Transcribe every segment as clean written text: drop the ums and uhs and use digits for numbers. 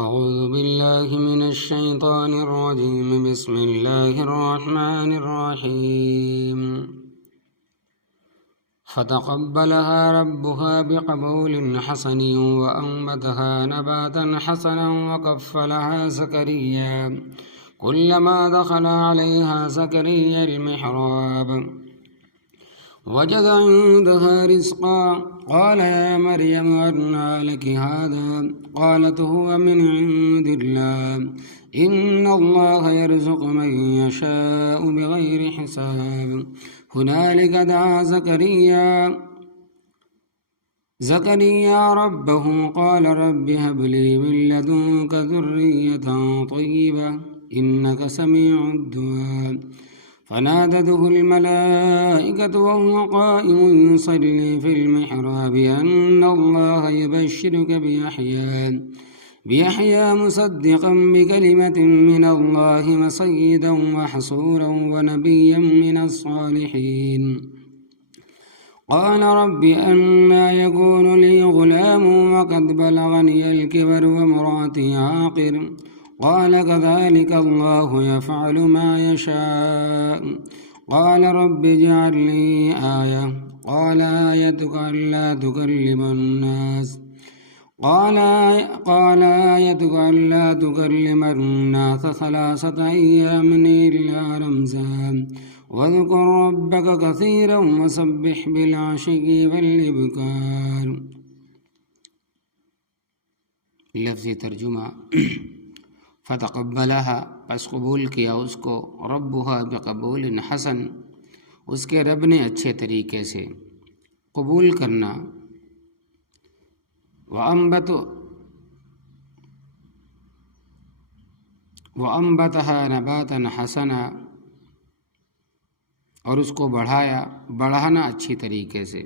أعوذ بالله من الشيطان الرجيم. بسم الله الرحمن الرحيم. فتقبلها ربها بقبول حسن وأنبتها نباتا حسنا وكفلها زكريا كلما دخل عليها زكريا المحراب وجد عندها رزقا قال يا مريم أنى لك هذا قالت هو من عند الله إن الله يرزق من يشاء بغير حساب هنالك دعا زكريا ربه قال رب هب لي من لدنك ذرية طيبة إنك سميع الدعاء فنادته الملائكة وهو قائم يصلي في المحراب أن الله يبشرك بيحيى مصدقا بكلمة من الله وسيدا وحصورا ونبيا من الصالحين قال رب أنى يكون لي غلام وقد بلغني الكبر وامرأتي عاقر قال كذلك الله يفعل ما يشاء قال رب اجعل لي آية قال آيتك ألا تكلم الناس ثلاثة أيام إلا رمزا واذكر ربك كثيرا وسبح بالعشي والإبكار. لفظی ترجمہ فتقبلها پس قبول کیا اس کو ربها بقبول حسن اس کے رب نے اچھے طریقے سے قبول کرنا. وَأَنبَتَهَا نَبَاتًا حَسَنًا اور اس کو بڑھانا اچھی طریقے سے.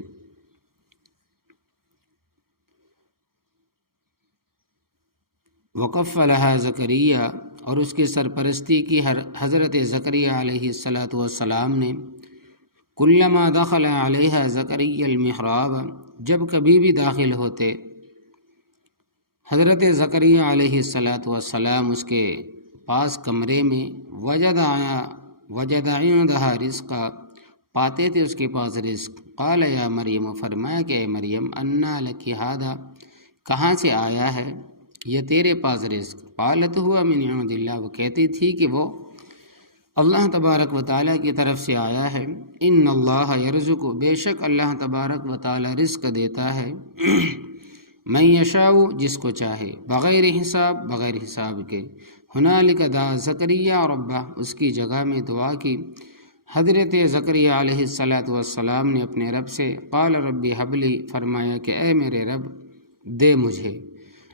وَكَفَّلَهَا زَكَرِيَّا اور اس کی سرپرستی کی حضرت زکریا علیہ السلام نے. كُلَّمَا دَخَلَ عَلَيْهَا زَكَرِيَّا الْمِحْرَابَ جب کبھی بھی داخل ہوتے حضرت زکریا علیہ السلام اس کے پاس کمرے میں وجد عندها رزقا پاتے تھے اس کے پاس رزق. قال یا مریم فرمایا کہ اے مریم انا لکی هذا کہاں سے آیا ہے یہ تیرے پاس رزق. قالت ہوا من عند اللہ وہ کہتی تھی کہ وہ اللہ تبارک و تعالیٰ کی طرف سے آیا ہے. ان اللہ یرزق بے شک اللہ تبارک و تعالیٰ رزق دیتا ہے من یشاء جس کو چاہے بغیر حساب کے. ہنالک دعا زکریا ربہ اس کی جگہ میں دعا کی حضرت زکریا علیہ السلام نے اپنے رب سے. قال ربی حبلی فرمایا کہ اے میرے رب دے مجھے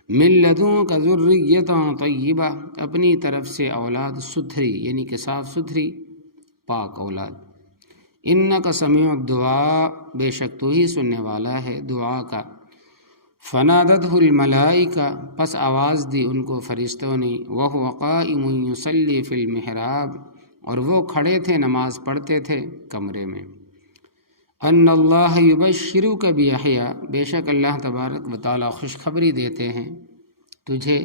من لدنک ذریۃ طیبہ اپنی طرف سے اولاد ستھری یعنی کہ صاف ستھری پاک اولاد. انک سمیع الدعاء بے شک تو ہی سننے والا ہے دعا کا. فنادته الملائکہ پس آواز دی ان کو فرشتوں نے. وهو قائم یصلی فی المحراب اور وہ کھڑے تھے نماز پڑھتے تھے کمرے میں. ان اللہ یبشرک بیحییٰ بے شک اللہ تبارک و تعالیٰ خوشخبری دیتے ہیں تجھے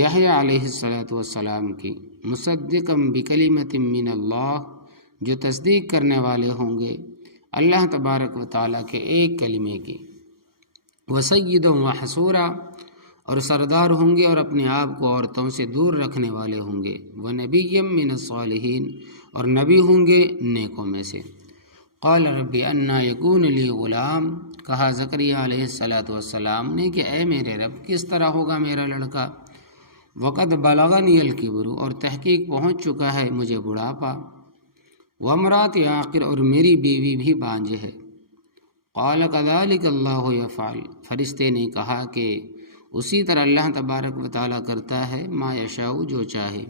یحییٰ علیہ السلام کی. مصدقا بکلمۃ من اللہ جو تصدیق کرنے والے ہوں گے اللہ تبارک و تعالیٰ کے ایک کلمے کی. وسیدا وحصورا اور سردار ہوں گے اور اپنے آپ کو عورتوں سے دور رکھنے والے ہوں گے. ونبیا من الصالحین اور نبی ہوں گے نیکوں میں سے. قال رب انا یکون لی غلام کہا زکریا علیہ السلام نے کہ اے میرے رب کس طرح ہوگا میرا لڑکا. وقد بلغنی الکبر اور تحقیق پہنچ چکا ہے مجھے بڑھاپا. وامراتی عاقر اور میری بیوی بھی بانجھ ہے. قال کذالک اللہ یفعل فرشتے نے کہا کہ اسی طرح اللہ تبارک و تعالیٰ کرتا ہے ما یشاء جو چاہے.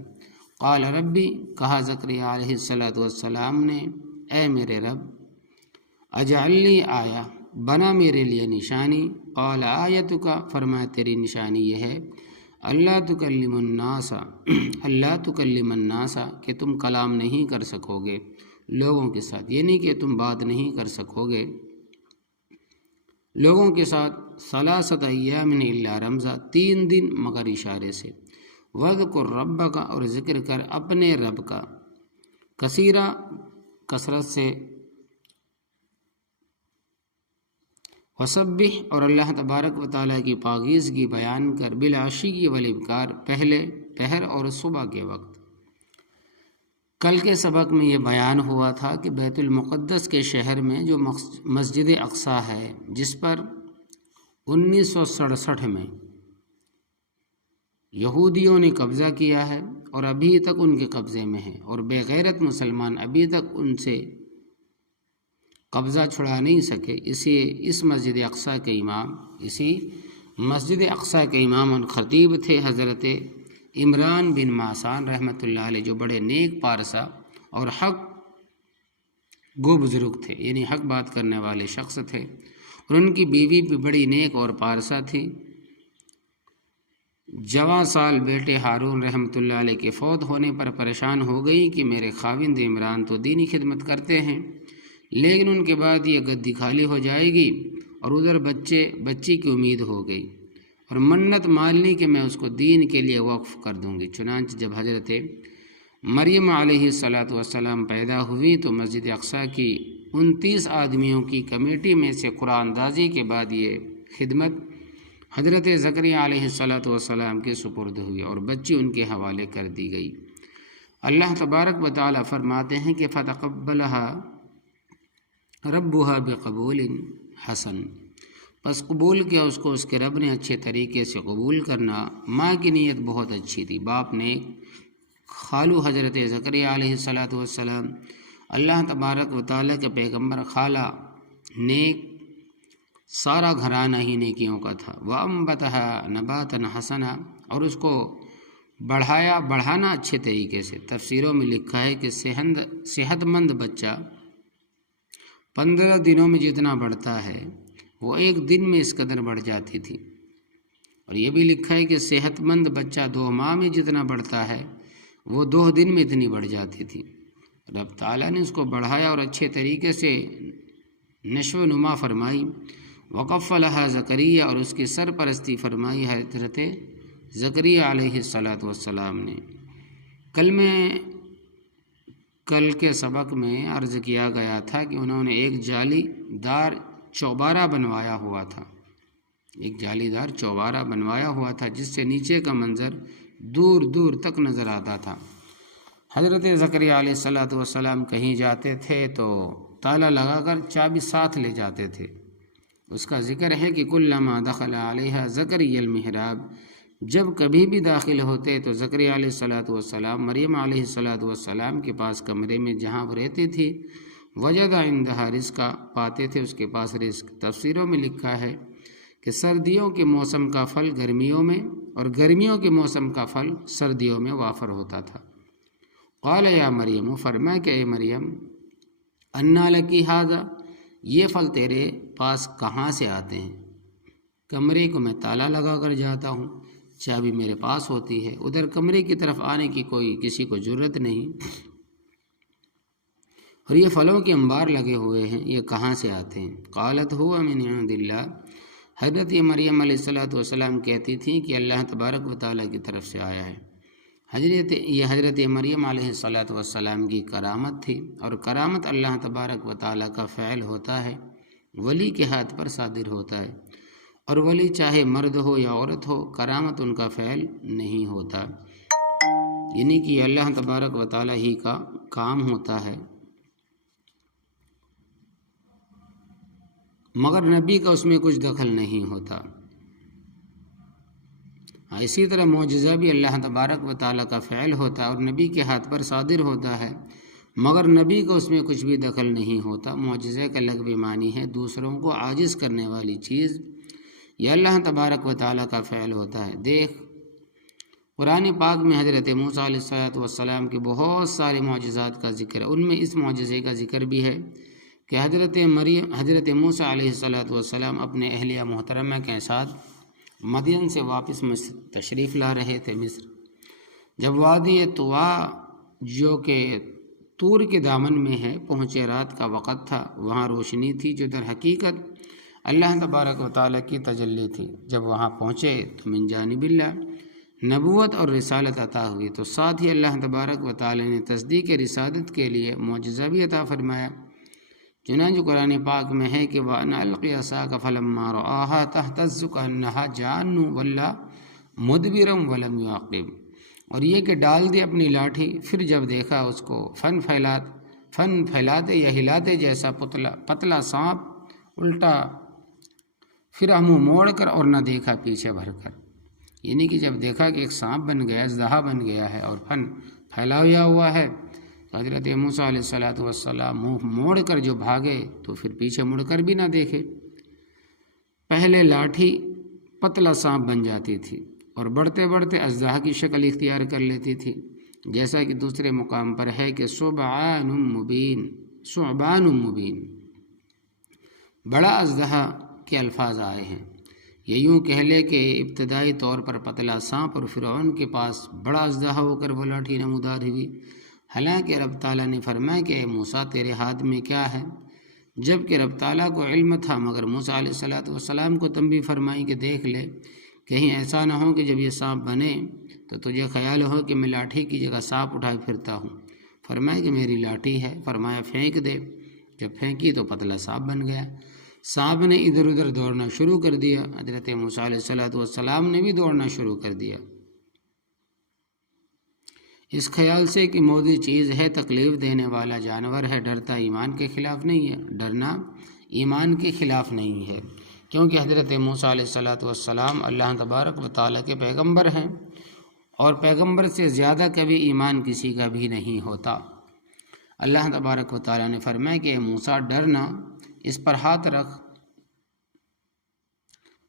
قال ربی کہا زکریا علیہ السلام نے اے میرے رب اجعل لی آیہ بنا میرے لیے نشانی. قال آیتک فرمایا تیری نشانی یہ ہے اللہ تکلم الناس کہ تم کلام نہیں کر سکو گے لوگوں کے ساتھ، یعنی کہ تم بات نہیں کر سکو گے لوگوں کے ساتھ ثلاثۃ ایام الا رمزا، 3 دن مگر اشارے سے، وذکر ربک اور ذکر کر اپنے رب کا، کثیرہ کثرت سے، وسبح اور اللہ تبارک و تعالیٰ کی پاکیزگی بیان کر، بالعشی والابکار، پہلے پہر اور صبح کے وقت۔ کل کے سبق میں یہ بیان ہوا تھا کہ بیت المقدس کے شہر میں جو مسجد اقصیٰ ہے، جس پر 1967 میں یہودیوں نے قبضہ کیا ہے اور ابھی تک ان کے قبضے میں ہے، اور بے غیرت مسلمان ابھی تک ان سے قبضہ چھڑا نہیں سکے، اس مسجد اقصیٰ کے امام اور خطیب تھے حضرت عمران بن معصان رحمۃ اللہ علیہ، جو بڑے نیک پارسا اور حق گو بزرگ تھے، یعنی حق بات کرنے والے شخص تھے، اور ان کی بیوی بھی بڑی نیک اور پارسا تھی۔ جواں سال بیٹے ہارون رحمۃ اللہ علیہ کے فوت ہونے پر پریشان ہو گئی کہ میرے خاوند عمران تو دینی خدمت کرتے ہیں، لیکن ان کے بعد یہ گدی خالی ہو جائے گی، اور ادھر بچی کی امید ہو گئی، اور منت مالنی کہ میں اس کو دین کے لیے وقف کر دوں گی۔ چنانچہ جب حضرت مریم علیہ السلام پیدا ہوئی تو مسجد اقصیٰ کی 29 آدمیوں کی کمیٹی میں سے قرآن اندازی کے بعد یہ خدمت حضرت زکریا علیہ السلام کے سپرد ہوئی اور بچی ان کے حوالے کر دی گئی۔ اللہ تبارک و تعالیٰ فرماتے ہیں کہ فتقبلها ربها بقبول حسن، پس قبول کیا اس کو اس کے رب نے اچھے طریقے سے قبول کرنا۔ ماں کی نیت بہت اچھی تھی، باپ نے خالو حضرت زکریا علیہ السلام، اللہ تبارک و تعالیٰ کے پیغمبر، خالہ نیک، سارا گھرانہ ہی نیکیوں کا تھا۔ وَأَنبَتَهَا نَبَاتًا حَسَنًا، اور اس کو بڑھانا اچھے طریقے سے۔ تفسیروں میں لکھا ہے کہ صحت مند بچہ 15 دنوں میں جتنا بڑھتا ہے وہ 1 دن میں اس قدر بڑھ جاتی تھی، اور یہ بھی لکھا ہے کہ صحت مند بچہ 2 ماہ میں جتنا بڑھتا ہے وہ 2 دن میں اتنی بڑھ جاتی تھی۔ رب تعالیٰ نے اس کو بڑھایا اور اچھے طریقے سے نشو و نما فرمائی۔ وَقَفَّلَهَا زکریا، اور اس کی سرپرستی فرمائی حضرت زکریا علیہ السلام نے۔ کل کے سبق میں عرض کیا گیا تھا کہ انہوں نے ایک جالی دار چوبارہ بنوایا ہوا تھا، جس سے نیچے کا منظر دور دور تک نظر آتا تھا۔ حضرت زکریا علیہ السلام کہیں جاتے تھے تو تالا لگا کر چابی ساتھ لے جاتے تھے۔ اس کا ذکر ہے کہ کلما دخل علیہا زکریا المحراب، جب کبھی بھی داخل ہوتے تو زکریا علیہ السلام مریم علیہ السلام کے پاس کمرے میں جہاں وہ رہتی تھی، وجد عندها رزقا، پاتے تھے اس کے پاس رزق۔ تفسیروں میں لکھا ہے کہ سردیوں کے موسم کا پھل گرمیوں میں اور گرمیوں کے موسم کا پھل سردیوں میں وافر ہوتا تھا۔ قال یا مریم، فرمایا کہ اے مریم، انا لکی ھذا، یہ پھل تیرے پاس کہاں سے آتے ہیں؟ کمرے کو میں تالا لگا کر جاتا ہوں، چابی میرے پاس ہوتی ہے، ادھر کمرے کی طرف آنے کی کسی کو ضرورت نہیں، اور یہ پھلوں کے انبار لگے ہوئے ہیں، یہ کہاں سے آتے ہیں؟ قالت هو من عند اللہ، حضرت مریم علیہ السلام کہتی تھیں کہ اللہ تبارک و تعالیٰ کی طرف سے آیا ہے۔ یہ حضرت مریم علیہ السلام کی کرامت تھی، اور کرامت اللہ تبارک و تعالیٰ کا فعل ہوتا ہے، ولی کے ہاتھ پر صادر ہوتا ہے، اور ولی چاہے مرد ہو یا عورت ہو، کرامت ان کا فعل نہیں ہوتا، یعنی کہ اللہ تبارک و تعالیٰ ہی کا کام ہوتا ہے، مگر نبی کا اس میں کچھ دخل نہیں ہوتا۔ اسی طرح معجزہ بھی اللہ تبارک و تعالیٰ کا فعل ہوتا ہے اور نبی کے ہاتھ پر صادر ہوتا ہے، مگر نبی کو اس میں کچھ بھی دخل نہیں ہوتا۔ معجزے کا لغوی معنی ہے دوسروں کو عاجز کرنے والی چیز، یہ اللہ تبارک و تعالیٰ کا فعل ہوتا ہے۔ دیکھ قرآن پاک میں حضرت موسیٰ علیہ السلام کے بہت سارے معجزات کا ذکر ہے، ان میں اس معجزے کا ذکر بھی ہے کہ حضرت موسیٰ علیہ السلام اپنے اہلیہ محترمہ کے ساتھ مدین سے واپس تشریف لا رہے تھے مصر، جب وادی طوا جو کہ طور کے دامن میں ہے پہنچے، رات کا وقت تھا، وہاں روشنی تھی جو در حقیقت اللہ تبارک و تعالیٰ کی تجلی تھی۔ جب وہاں پہنچے تو من جانب اللہ نبوت اور رسالت عطا ہوئی، تو ساتھ ہی اللہ تبارک و تعالیٰ نے تصدیق رسالت کے لیے معجزہ بھی عطا فرمایا۔ چنانچہ قرآن پاک میں ہے کہ وَأَنَا أَلْقِ عَصَاكَ فَلَمَّا رَآهَا تَهْتَزُّ كَأَنَّهَا جَانٌّ وَلَّا مُدْبِرًا وَلَمْ يُعَقِّبْ، اور یہ کہ ڈال دی اپنی لاٹھی، پھر جب دیکھا اس کو فن پھیلاتے یا ہلاتے جیسا پتلا سانپ الٹا، پھر منہ موڑ کر اور نہ دیکھا پیچھے بھر کر، یعنی کہ جب دیکھا کہ ایک سانپ بن گیا، اژدہا بن گیا ہے اور پھن پھیلایا ہوا ہے، حضرت موسیٰ علیہ السلام منہ موڑ کر جو بھاگے تو پھر پیچھے مڑ کر بھی نہ دیکھے۔ پہلے لاٹھی پتلا سانپ بن جاتی تھی اور بڑھتے بڑھتے اژدہا کی شکل اختیار کر لیتی تھی، جیسا کہ دوسرے مقام پر ہے کہ ثعبان مبین، بڑا اژدہا کے الفاظ آئے ہیں۔ یہ یوں کہہ لے کہ ابتدائی طور پر پتلا سانپ اور فرعون کے پاس بڑا اژدہا ہو کر وہ لاٹھی نمودار ہوئی، حالانکہ رب تعالیٰ نے فرمایا کہ اے موسیٰ تیرے ہاتھ میں کیا ہے، جب کہ رب تعالیٰ کو علم تھا، مگر موسیٰ علیہ السلام کو تنبیہ فرمائی کہ دیکھ لے، کہیں ایسا نہ ہو کہ جب یہ سانپ بنے تو تجھے خیال ہو کہ میں لاٹھی کی جگہ سانپ اٹھائے پھرتا ہوں۔ فرمایا کہ میری لاٹھی ہے، فرمایا پھینک دے، جب پھینکی تو پتلا سانپ بن گیا۔ سانپ نے ادھر ادھر دوڑنا شروع کر دیا، حضرت موسیٰ علیہ السلام نے بھی دوڑنا شروع کر دیا، اس خیال سے کہ موذی چیز ہے، تکلیف دینے والا جانور ہے، ڈرتا ایمان کے خلاف نہیں ہے، ڈرنا ایمان کے خلاف نہیں ہے، کیونکہ حضرت موسیٰ علیہ السلام اللہ تبارک و تعالیٰ کے پیغمبر ہیں، اور پیغمبر سے زیادہ کبھی ایمان کسی کا بھی نہیں ہوتا۔ اللہ تبارک و تعالیٰ نے فرمایا کہ اے موسیٰ ڈرنا، اس پر ہاتھ رکھ،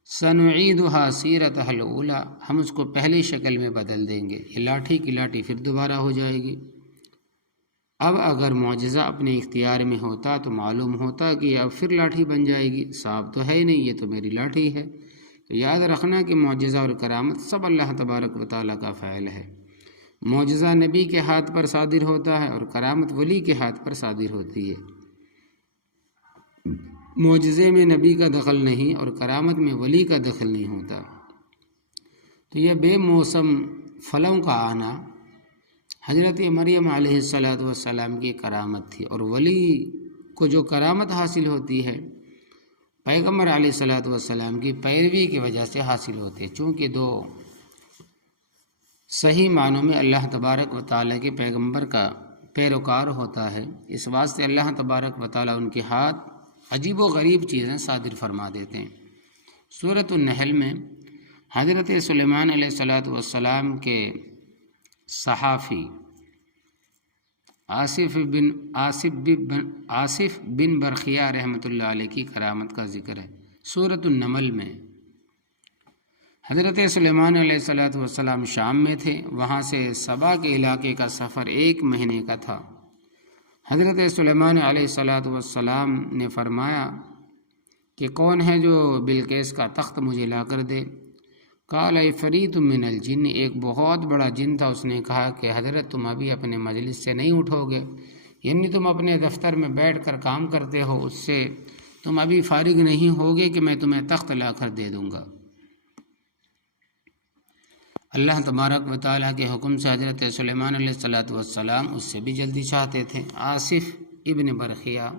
سنعیدها سیرتها الاولی، ہم اس کو پہلی شکل میں بدل دیں گے، یہ لاٹھی کی لاٹھی پھر دوبارہ ہو جائے گی۔ اب اگر معجزہ اپنے اختیار میں ہوتا تو معلوم ہوتا کہ اب پھر لاٹھی بن جائے گی، سانپ تو ہے ہی نہیں، یہ تو میری لاٹھی ہے۔ تو یاد رکھنا کہ معجزہ اور کرامت سب اللہ تبارک و تعالیٰ کا فعل ہے۔ معجزہ نبی کے ہاتھ پر صادر ہوتا ہے اور کرامت ولی کے ہاتھ پر صادر ہوتی ہے۔ معجزے میں نبی کا دخل نہیں اور کرامت میں ولی کا دخل نہیں ہوتا۔ تو یہ بے موسم پھلوں کا آنا حضرت مریم علیہ السلام کی کرامت تھی، اور ولی کو جو کرامت حاصل ہوتی ہے پیغمبر علیہ السلام کی پیروی کی وجہ سے حاصل ہوتی ہے، چونکہ دو صحیح معنوں میں اللہ تبارک و تعالیٰ کے پیغمبر کا پیروکار ہوتا ہے، اس واسطے اللہ تبارک و تعالیٰ ان کے ہاتھ عجیب و غریب چیزیں صادر فرما دیتے ہیں۔ سورۃ النحل میں حضرت سلیمان علیہ السلام کے صحافی آصف بن برخیا رحمۃ اللہ علیہ کی کرامت کا ذکر ہے۔ سورۃ النمل میں حضرت سلیمان علیہ السلام شام میں تھے، وہاں سے سبا کے علاقے کا سفر 1 مہینے کا تھا۔ حضرت سلیمان علیہ السلام نے فرمایا کہ کون ہے جو بلقیس کا تخت مجھے لا کر دے؟ قال عفریت من الجن، ایک بہت بڑا جن تھا، اس نے کہا کہ حضرت تم ابھی اپنے مجلس سے نہیں اٹھو گے، یعنی تم اپنے دفتر میں بیٹھ کر کام کرتے ہو، اس سے تم ابھی فارغ نہیں ہوگے کہ میں تمہیں تخت لا کر دے دوں گا۔ اللہ تبارک و تعالیٰ کے حکم سے حضرت سلیمان علیہ السلام اس سے بھی جلدی چاہتے تھے۔ آصف ابن برخیا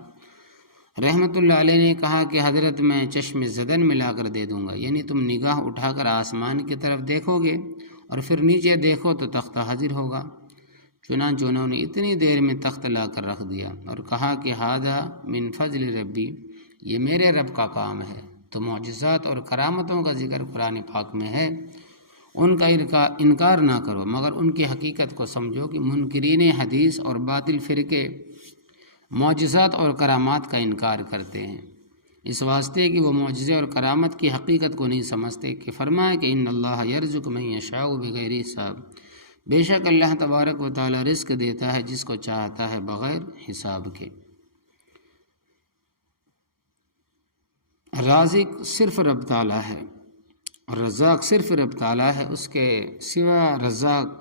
رحمۃ اللہ علیہ نے کہا کہ حضرت میں چشم زدن میں لا کر دے دوں گا، یعنی تم نگاہ اٹھا کر آسمان کی طرف دیکھو گے اور پھر نیچے دیکھو تو تخت حاضر ہوگا۔ چنانچہ انہوں نے اتنی دیر میں تخت لا کر رکھ دیا اور کہا کہ ھذا من فضل ربی، یہ میرے رب کا کام ہے۔ تو معجزات اور کرامتوں کا ذکر قرآن پاک میں ہے، ان کا انکار نہ کرو، مگر ان کی حقیقت کو سمجھو کہ منکرین حدیث اور باطل فرقے معجزات اور کرامات کا انکار کرتے ہیں، اس واسطے کہ وہ معجزے اور کرامت کی حقیقت کو نہیں سمجھتے، کہ فرمائے کہ ان اللہ یرزق من یشاء بغیر حساب، بے شک اللہ تبارک و تعالی رزق دیتا ہے جس کو چاہتا ہے بغیر حساب کے۔ رازق صرف رب تعالی ہے اور رزاق صرف رب تعالی ہے، اس کے سوا رزاق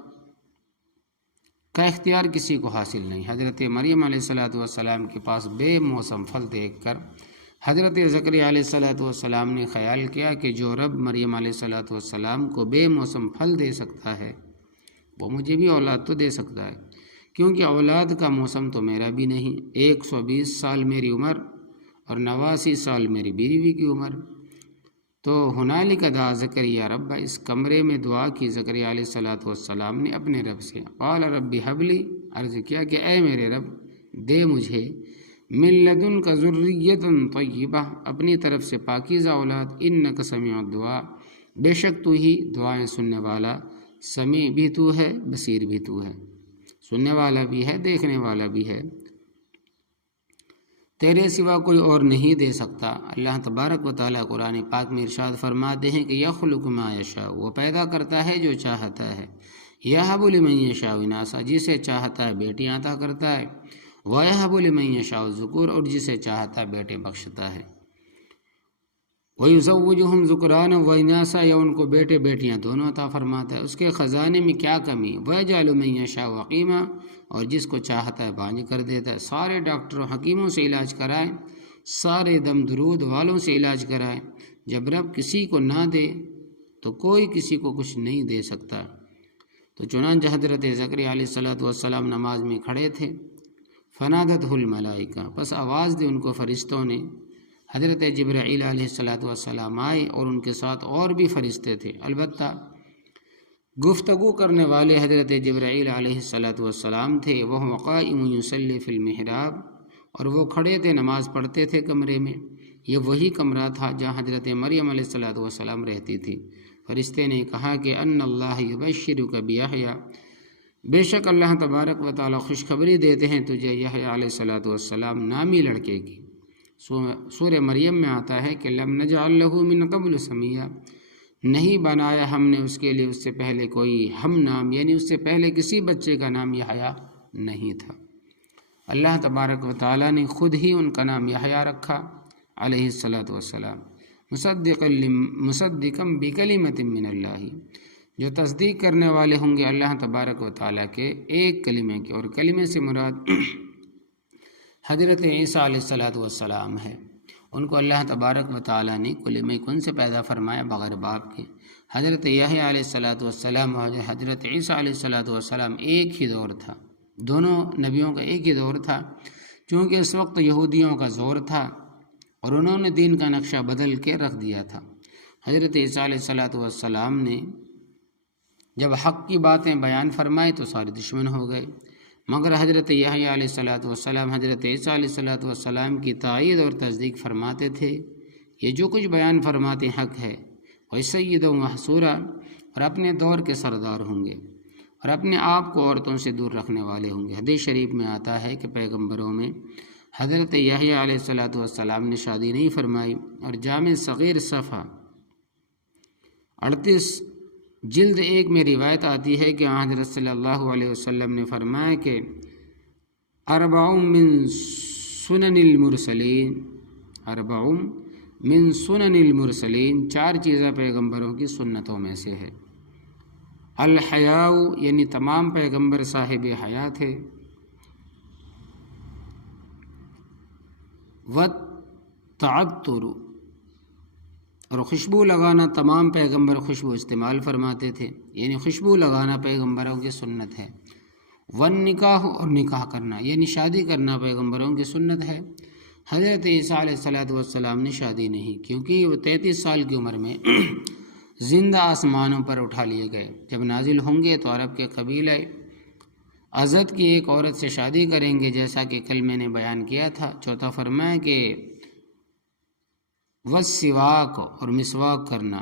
کا اختیار کسی کو حاصل نہیں۔ حضرت مریم علیہ السلام کے پاس بے موسم پھل دیکھ کر حضرت زکریا علیہ الصلوۃ والسلام نے خیال کیا کہ جو رب مریم علیہ الصلوۃ والسلام کو بے موسم پھل دے سکتا ہے وہ مجھے بھی اولاد تو دے سکتا ہے، کیونکہ اولاد کا موسم تو میرا بھی نہیں۔ 120 سال میری عمر اور 89 سال میری بیوی کی عمر۔ تو ہنالک دعا زکریا رب، اس کمرے میں دعا کی زکریا علیہ الصلوۃ والسلام نے اپنے رب سے۔ قال رب حب لی، عرض کیا کہ اے میرے رب دے مجھے من لدن کا ذریۃ طیبہ، اپنی طرف سے پاکیزہ اولاد، انک سمیع الدعاء، بے شک تو ہی دعائیں سننے والا، سمیع بھی تو ہے، بصیر بھی تو ہے، سننے والا بھی ہے، دیکھنے والا بھی ہے، تیرے سوا کوئی اور نہیں دے سکتا۔ اللہ تبارک و تعالیٰ قرآن پاک میں ارشاد فرماتے ہیں کہ یخلق ما یشاء، وہ پیدا کرتا ہے جو چاہتا ہے، یہب لمن یشاء اناثا، جسے چاہتا ہے بیٹیاں عطا کرتا ہے، وَيَهَبُ لِمَن يَشَاءُ الذُّكُورَ، اور جسے چاہتا ہے بیٹے بخشتا ہے، وَيُزَوِّجُهُمْ ذُكْرَانًا وَإِنَاثًا، یا ان کو بیٹے بیٹیاں دونوں عطا فرماتا ہے، اس کے خزانے میں کیا کمی، وَيَجْعَلُ مَن يَشَاءُ عَقِيمًا، اور جس کو چاہتا ہے بانج کر دیتا ہے۔ سارے ڈاکٹروں حکیموں سے علاج کرائیں، سارے دم درود والوں سے علاج کرائیں، جب رب کسی کو نہ دے تو کوئی کسی کو کچھ نہیں دے سکتا۔ تو چنانچہ حضرت زکریا علیہ الصلوۃ والسلام نماز میں کھڑے تھے، فنادتہ الملائکہ، پس آواز دی ان کو فرشتوں نے۔ حضرت جبرائیل علیہ الصلوۃ والسلام آئے اور ان کے ساتھ اور بھی فرشتے تھے، البتہ گفتگو کرنے والے حضرت جبرائیل علیہ الصلوۃ والسلام تھے۔ وہ قائم یصلی فی المحراب، اور وہ کھڑے تھے نماز پڑھتے تھے کمرے میں، یہ وہی کمرہ تھا جہاں حضرت مریم علیہ الصلوۃ والسلام رہتی تھی۔ فرشتے نے کہا کہ ان اللہ یبشرک بیحییٰ، بے شک اللہ تبارک و تعالیٰ خوشخبری دیتے ہیں تجھے یحییٰ علیہ الصلوۃ والسلام نامی لڑکے کی۔ سورہ مریم میں آتا ہے کہ لم نجعل لہ من قبل سمیہ، نہیں بنایا ہم نے اس کے لیے اس سے پہلے کوئی ہم نام، یعنی اس سے پہلے کسی بچے کا نام یحییٰ نہیں تھا۔ اللہ تبارک و تعالیٰ نے خود ہی ان کا نام یحییٰ رکھا علیہ الصلوۃ والسلام، مصدقا بکلمۃ من اللہ، جو تصدیق کرنے والے ہوں گے اللہ تبارک و تعالیٰ کے ایک کلمے کے، اور کلمے سے مراد حضرت عیسیٰ علیہ الصلوۃ والسلام ہے۔ ان کو اللہ تبارک و تعالیٰ نے کلمہ کن سے پیدا فرمایا بغیر باپ کے۔ حضرت یحییٰ علیہ الصلوۃ والسلام اور حضرت عیسیٰ علیہ الصلوۃ والسلام ایک ہی دور تھا، دونوں نبیوں کا ایک ہی دور تھا، چونکہ اس وقت یہودیوں کا زور تھا اور انہوں نے دین کا نقشہ بدل کے رکھ دیا تھا۔ حضرت عیسیٰ علیہ الصلوۃ والسلام نے جب حق کی باتیں بیان فرمائی تو سارے دشمن ہو گئے، مگر حضرت یحییٰ علیہ الصلوۃ والسلام حضرت عیسیٰ علیہ الصلوۃ والسلام کی تائید اور تصدیق فرماتے تھے، یہ جو کچھ بیان فرماتے حق ہے، وہ سید و محصورہ، اور اپنے دور کے سردار ہوں گے اور اپنے آپ کو عورتوں سے دور رکھنے والے ہوں گے۔ حدیث شریف میں آتا ہے کہ پیغمبروں میں حضرت یحییٰ علیہ الصلوۃ والسلام نے شادی نہیں فرمائی، اور جامع صغیر صفحہ 38 جلد 1 میں روایت آتی ہے کہ حضرت صلی اللہ علیہ وسلم نے فرمایا کہ اربع من سنن المرسلین، اربع من سنن المرسلین، 4 چیزیں پیغمبروں کی سنتوں میں سے ہے۔ الحیاء، یعنی تمام پیغمبر صاحب حیا تھے، والتعطر، اور خوشبو لگانا، تمام پیغمبر خوشبو استعمال فرماتے تھے، یعنی خوشبو لگانا پیغمبروں کی سنت ہے۔ والنکاح، اور نکاح کرنا یعنی شادی کرنا پیغمبروں کی سنت ہے۔ حضرت عیسیٰ علیہ الصلوۃ والسلام نے شادی نہیں، کیونکہ وہ 33 سال کی عمر میں زندہ آسمانوں پر اٹھا لیے گئے۔ جب نازل ہوں گے تو عرب کے قبیلہ ازد کی ایک عورت سے شادی کریں گے، جیسا کہ کل میں نے بیان کیا تھا۔ چوتھا فرمایا کہ والسواک، اور مسواک کرنا،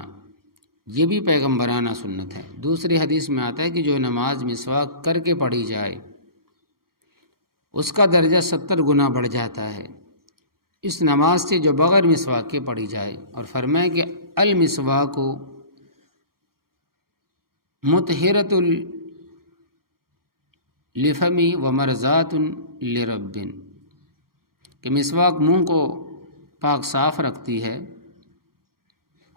یہ بھی پیغمبرانہ سنت ہے۔ دوسری حدیث میں آتا ہے کہ جو نماز مسواک کر کے پڑھی جائے اس کا درجہ 70 گنا بڑھ جاتا ہے اس نماز سے جو بغیر مسواک کے پڑھی جائے۔ اور فرمایا کہ المسواک مطہرۃ لفم ومرضات لرب، کہ مسواک منہ کو پاک صاف رکھتی ہے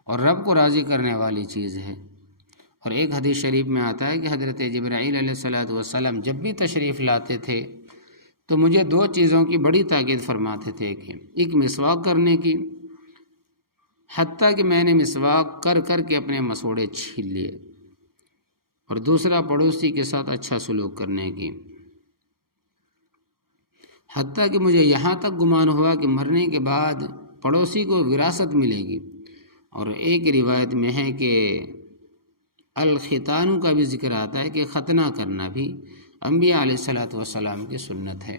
اور رب کو راضی کرنے والی چیز ہے۔ اور ایک حدیث شریف میں آتا ہے کہ حضرت جبرائیل علیہ الصلوۃ والسلام جب بھی تشریف لاتے تھے تو مجھے دو چیزوں کی بڑی تاکید فرماتے تھے کہ ایک مسواک کرنے کی، حتیٰ کہ میں نے مسواک کر کر کے اپنے مسوڑے چھیل لیے، اور دوسرا پڑوسی کے ساتھ اچھا سلوک کرنے کی، حتیٰ کہ مجھے یہاں تک گمان ہوا کہ مرنے کے بعد پڑوسی کو وراثت ملے گی۔ اور ایک روایت میں ہے کہ الختان کا بھی ذکر آتا ہے کہ ختنہ کرنا بھی انبیاء علیہ الصلوۃ والسلام کی سنت ہے۔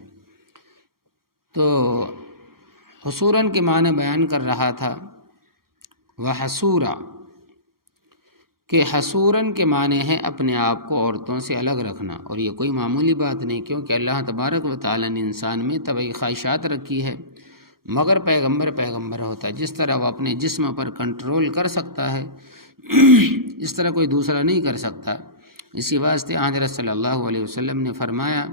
تو حصوراً کے معنی بیان کر رہا تھا، وحصورا کہ حصوراً کے معنی ہے اپنے آپ کو عورتوں سے الگ رکھنا، اور یہ کوئی معمولی بات نہیں، کیونکہ اللہ تبارک و تعالیٰ نے انسان میں طبعی خواہشات رکھی ہے، مگر پیغمبر ہوتا ہے، جس طرح وہ اپنے جسم پر کنٹرول کر سکتا ہے اس طرح کوئی دوسرا نہیں کر سکتا۔ اسی واسطے حضرت صلی اللہ علیہ وسلم نے فرمایا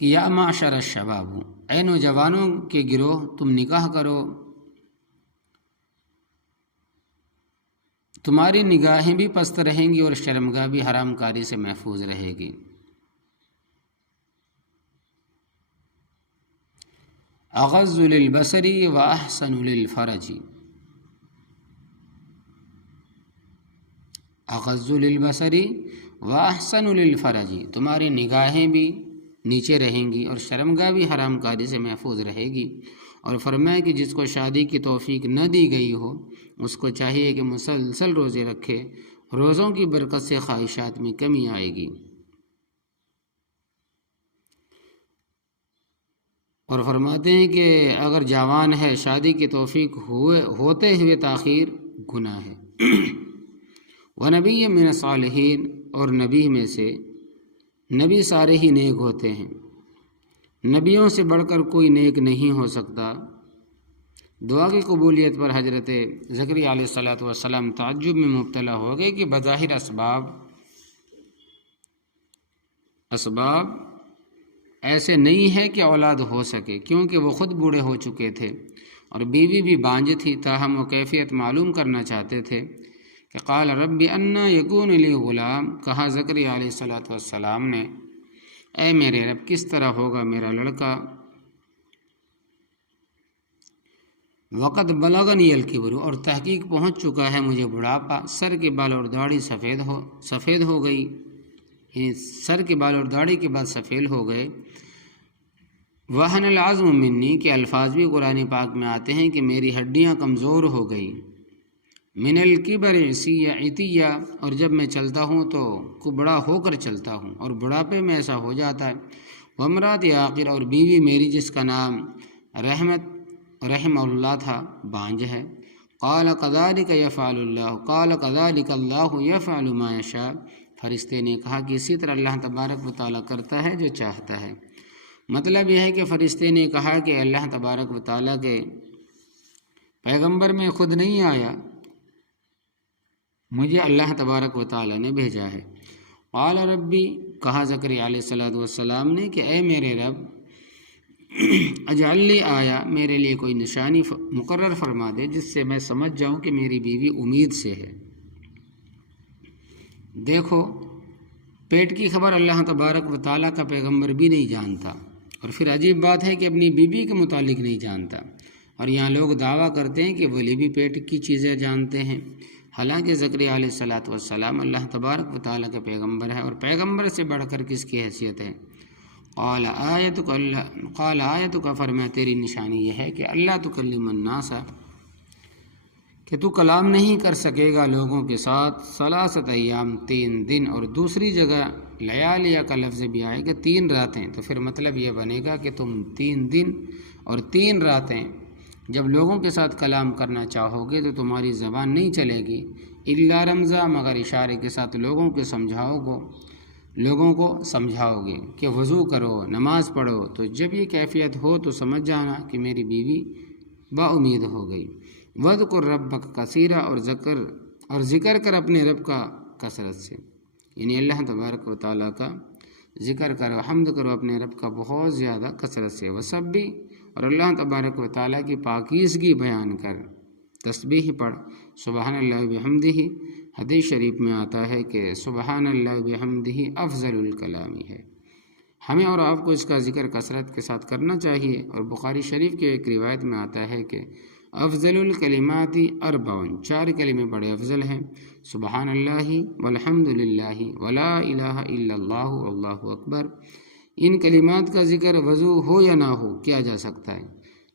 کہ یا معشر الشباب، اے نوجوانوں کے گروہ، تم نکاح کرو، تمہاری نگاہیں بھی پست رہیں گی اور شرمگاہ بھی حرام کاری سے محفوظ رہے گی۔ اغض للبصر واحسن للفرج، اغض للبصر واحسن للفرج، تمہاری نگاہیں بھی نیچے رہیں گی اور شرمگاہ بھی حرام کاری سے محفوظ رہے گی۔ اور فرمایا کہ جس کو شادی کی توفیق نہ دی گئی ہو اس کو چاہیے کہ مسلسل روزے رکھے، روزوں کی برکت سے خواہشات میں کمی آئے گی۔ اور فرماتے ہیں کہ اگر جوان ہے، شادی کی توفیق ہوتے ہوئے تاخیر گناہ ہے۔ وَنَبِيٌّ مِّنَ الصَّالِحِينَ، اور نبی میں سے، نبی سارے ہی نیک ہوتے ہیں، نبیوں سے بڑھ کر کوئی نیک نہیں ہو سکتا۔ دعا کی قبولیت پر حضرت زکریا علیہ الصلوۃ والسلام تعجب میں مبتلا ہو گئے کہ بظاہر اسباب ایسے نہیں ہے کہ اولاد ہو سکے، کیونکہ وہ خود بوڑھے ہو چکے تھے اور بیوی بھی بانجھ تھی، تاہم وہ کیفیت معلوم کرنا چاہتے تھے کہ قال رب انا یکون لی غلام، کہا زکریا علیہ الصلوۃ والسلام نے، اے میرے رب کس طرح ہوگا میرا لڑکا، وقت بلغنی الکبر، اور تحقیق پہنچ چکا ہے مجھے بڑھاپا، سر کے بال اور داڑھی سفید ہو گئی، یعنی سر کے بال اور داڑھی کے بعد سفید ہو گئے۔ وہن العظم منی، کے الفاظ بھی قرآن پاک میں آتے ہیں کہ میری ہڈیاں کمزور ہو گئی، من الکبر عتیہ، اور جب میں چلتا ہوں تو کبڑا ہو کر چلتا ہوں، اور بڑھاپے میں ایسا ہو جاتا ہے۔ وامرأتی عاقر، اور بیوی میری جس کا نام رحم اللہ تھا بانجھ ہے۔ قال كذلك يفعل اللہ، قال كذلك اللہ يفعل ما يشاء، فرشتے نے کہا کہ اسی طرح اللہ تبارک و تعالیٰ کرتا ہے جو چاہتا ہے۔ مطلب یہ ہے کہ فرشتے نے کہا کہ اللہ تبارک و تعالیٰ کے پیغمبر میں خود نہیں آیا، مجھے اللہ تبارک و تعالیٰ نے بھیجا ہے۔ قال ربی، کہا زکریا علیہ الصلوۃ والسلام نے کہ اے میرے رب، اجعل لی آیا، میرے لیے کوئی نشانی مقرر فرما دے جس سے میں سمجھ جاؤں کہ میری بیوی امید سے ہے۔ دیکھو، پیٹ کی خبر اللہ تبارک و تعالیٰ کا پیغمبر بھی نہیں جانتا، اور پھر عجیب بات ہے کہ اپنی بیوی کے متعلق نہیں جانتا، اور یہاں لوگ دعویٰ کرتے ہیں کہ ولی بھی پیٹ کی چیزیں جانتے ہیں، حالانکہ زکریا علیہ الصلوۃ والسلام اللہ تبارک و تعالیٰ کے پیغمبر ہے، اور پیغمبر سے بڑھ کر کس کی حیثیت ہے۔ قال آیتک، فرمایا تیری نشانی یہ ہے کہ اللہ تکلم الناس، کہ تو کلام نہیں کر سکے گا لوگوں کے ساتھ، ثلاثۃ ایام، 3 دن، اور دوسری جگہ لیالیہ کا لفظ بھی آئے گا 3 راتیں، تو پھر مطلب یہ بنے گا کہ تم 3 دن اور 3 راتیں جب لوگوں کے ساتھ کلام کرنا چاہو گے تو تمہاری زبان نہیں چلے گی، الا رمزا، مگر اشارے کے ساتھ لوگوں کو سمجھاؤ گے کہ وضو کرو، نماز پڑھو۔ تو جب یہ کیفیت ہو تو سمجھ جانا کہ میری بیوی با امید ہو گئی۔ وَاذْكُر رَبَّكَ كَثِيرًا، اور ذکر کر اپنے رب کا کثرت سے، یعنی اللہ تبارک و تعالیٰ کا ذکر کرو، حمد کرو اپنے رب کا بہت زیادہ کثرت سے۔ وَسَبِّحْ، اور اللہ تبارک و تعالیٰ کی پاکیزگی بیان کر، تسبیح پڑھ، سبحان اللہ بحمدہ، حدیث شریف میں آتا ہے کہ سبحان اللہ بحمدہ افضل الکلامی ہے، ہمیں اور آپ کو اس کا ذکر کثرت کے ساتھ کرنا چاہیے۔ اور بخاری شریف کے ایک روایت میں آتا ہے کہ افضل الکلمات اربعن، 4 کلمے بڑے افضل ہیں، سبحان اللہ والحمد للہ ولا الہ الا اللہ واللہ اکبر۔ ان کلمات کا ذکر وضو ہو یا نہ ہو کیا جا سکتا ہے،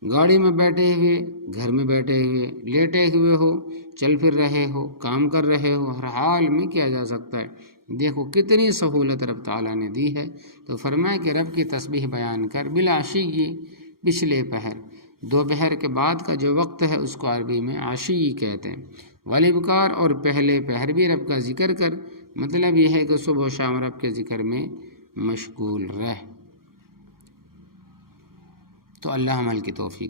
گاڑی میں بیٹھے ہوئے، گھر میں بیٹھے ہوئے، لیٹے ہوئے ہو، چل پھر رہے ہو، کام کر رہے ہو، ہر حال میں کیا جا سکتا ہے۔ دیکھو کتنی سہولت رب تعالیٰ نے دی ہے۔ تو فرمایا کہ رب کی تسبیح بیان کر بالعشی، پچھلے پہر، دوپہر کے بعد کا جو وقت ہے اس کو عربی میں عشی کہتے ہیں، والابکار، اور پہلے پہر بھی رب کا ذکر کر۔ مطلب یہ ہے کہ صبح و شام رب کے ذکر میں مشغول رہ۔ تو اللہ عمل کی توفیق